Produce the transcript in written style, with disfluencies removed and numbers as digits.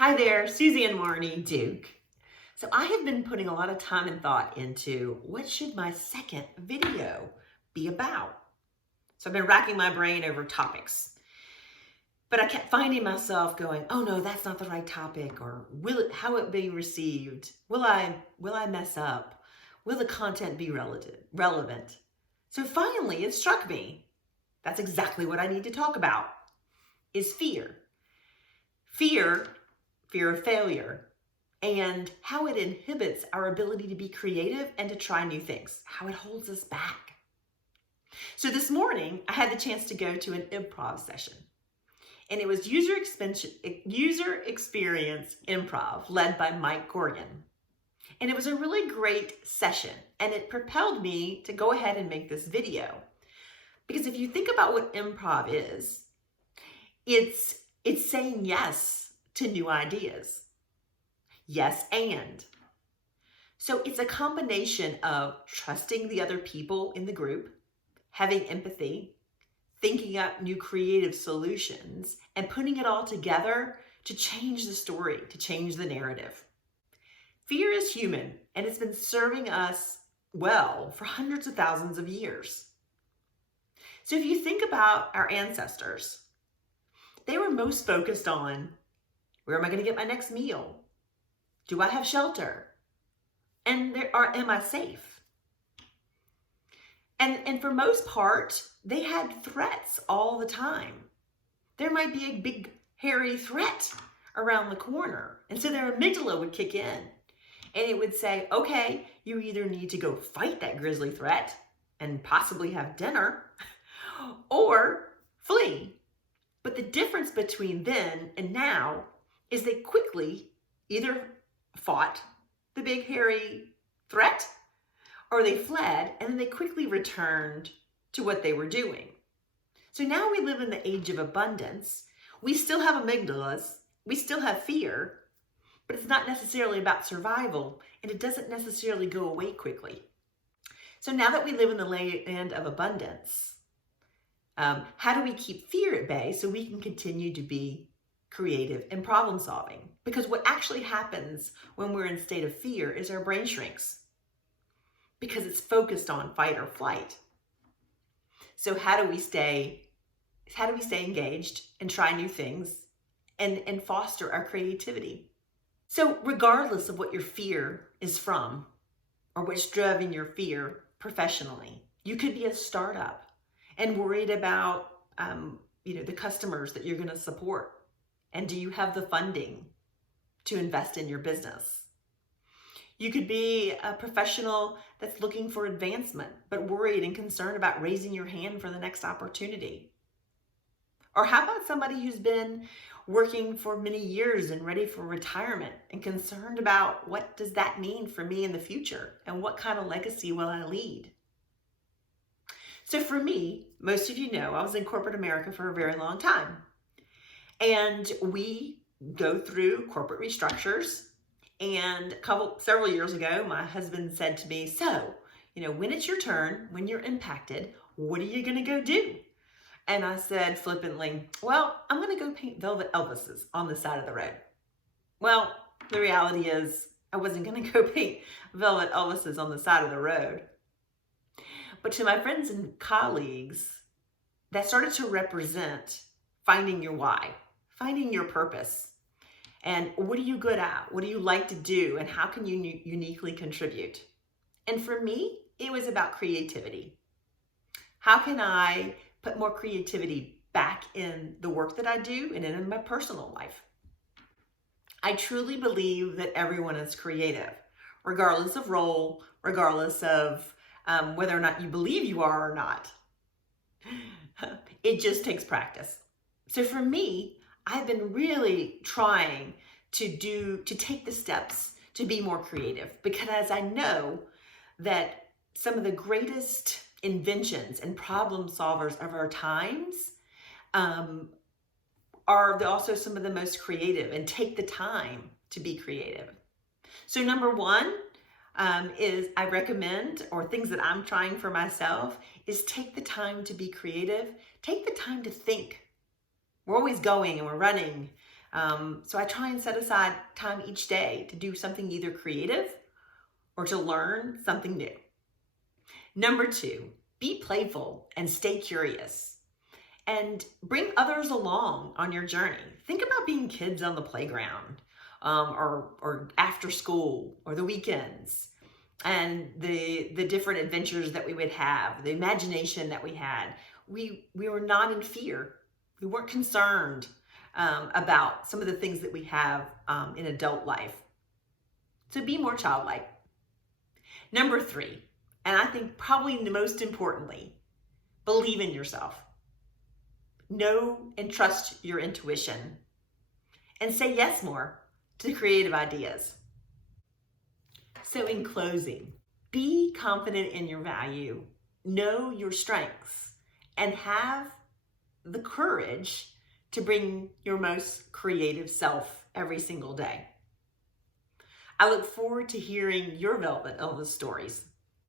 Hi there, Suzanne Marnie Duke. So I have been putting a lot of time and thought into what should my second video be about. So I've been racking my brain over topics, but I kept finding myself going, oh no, that's not the right topic, or how it be received? Will I mess up? Will the content be relevant? So finally it struck me, that's exactly what I need to talk about, is fear. Fear of failure, and how it inhibits our ability to be creative and to try new things, how it holds us back. So this morning, I had the chance to go to an improv session, and it was user experience improv led by Mike Corrigan. And it was a really great session, and it propelled me to go ahead and make this video. Because if you think about what improv is, it's saying yes to new ideas. Yes, and. So it's a combination of trusting the other people in the group, having empathy, thinking up new creative solutions, and putting it all together to change the story, to change the narrative. Fear is human, and it's been serving us well for hundreds of thousands of years. So if you think about our ancestors, they were most focused on, where am I going to get my next meal? Do I have shelter? And am I safe? And for most part, they had threats all the time. There might be a big, hairy threat around the corner. And so their amygdala would kick in. And it would say, okay, you either need to go fight that grisly threat and possibly have dinner, or flee. But the difference between then and now is they quickly either fought the big hairy threat or they fled, and then they quickly returned to what they were doing. So now we live in the age of abundance. We still have amygdalas, we still have fear, but it's not necessarily about survival, and it doesn't necessarily go away quickly. So now that we live in the land of abundance, how do we keep fear at bay so we can continue to be creative and problem solving? Because what actually happens when we're in a state of fear is our brain shrinks because it's focused on fight or flight. So how do we stay engaged and try new things and foster our creativity? So regardless of what your fear is from or what's driving your fear professionally, you could be a startup and worried about the customers that you're going to support. And do you have the funding to invest in your business? You could be a professional that's looking for advancement, but worried and concerned about raising your hand for the next opportunity. Or how about somebody who's been working for many years and ready for retirement and concerned about what does that mean for me in the future and what kind of legacy will I lead? So for me, most of you know, I was in corporate America for a very long time. And we go through corporate restructures. And several years ago, my husband said to me, so, when it's your turn, when you're impacted, what are you going to go do? And I said flippantly, well, I'm going to go paint velvet Elvises on the side of the road. Well, the reality is I wasn't going to go paint velvet Elvises on the side of the road. But to my friends and colleagues, that started to represent finding your why, finding your purpose. And what are you good at? What do you like to do? And how can you uniquely contribute? And for me, it was about creativity. How can I put more creativity back in the work that I do and in my personal life? I truly believe that everyone is creative, regardless of role, regardless of whether or not you believe you are or not. It just takes practice. So for me, I've been really trying to take the steps to be more creative, because I know that some of the greatest inventions and problem solvers of our times are also some of the most creative and take the time to be creative. So number one is I recommend, or things that I'm trying for myself, is take the time to be creative. Take the time to think. We're always going and we're running. So I try and set aside time each day to do something either creative or to learn something new. Number 2, be playful and stay curious. And bring others along on your journey. Think about being kids on the playground, or after school, or the weekends, and the different adventures that we would have, the imagination that we had. We were not in fear. We weren't concerned about some of the things that we have in adult life. So be more childlike. Number 3, and I think probably the most importantly, believe in yourself. Know and trust your intuition, and say yes more to creative ideas. So in closing, be confident in your value, know your strengths, and have the courage to bring your most creative self every single day. I look forward to hearing your Velvet Elvis stories.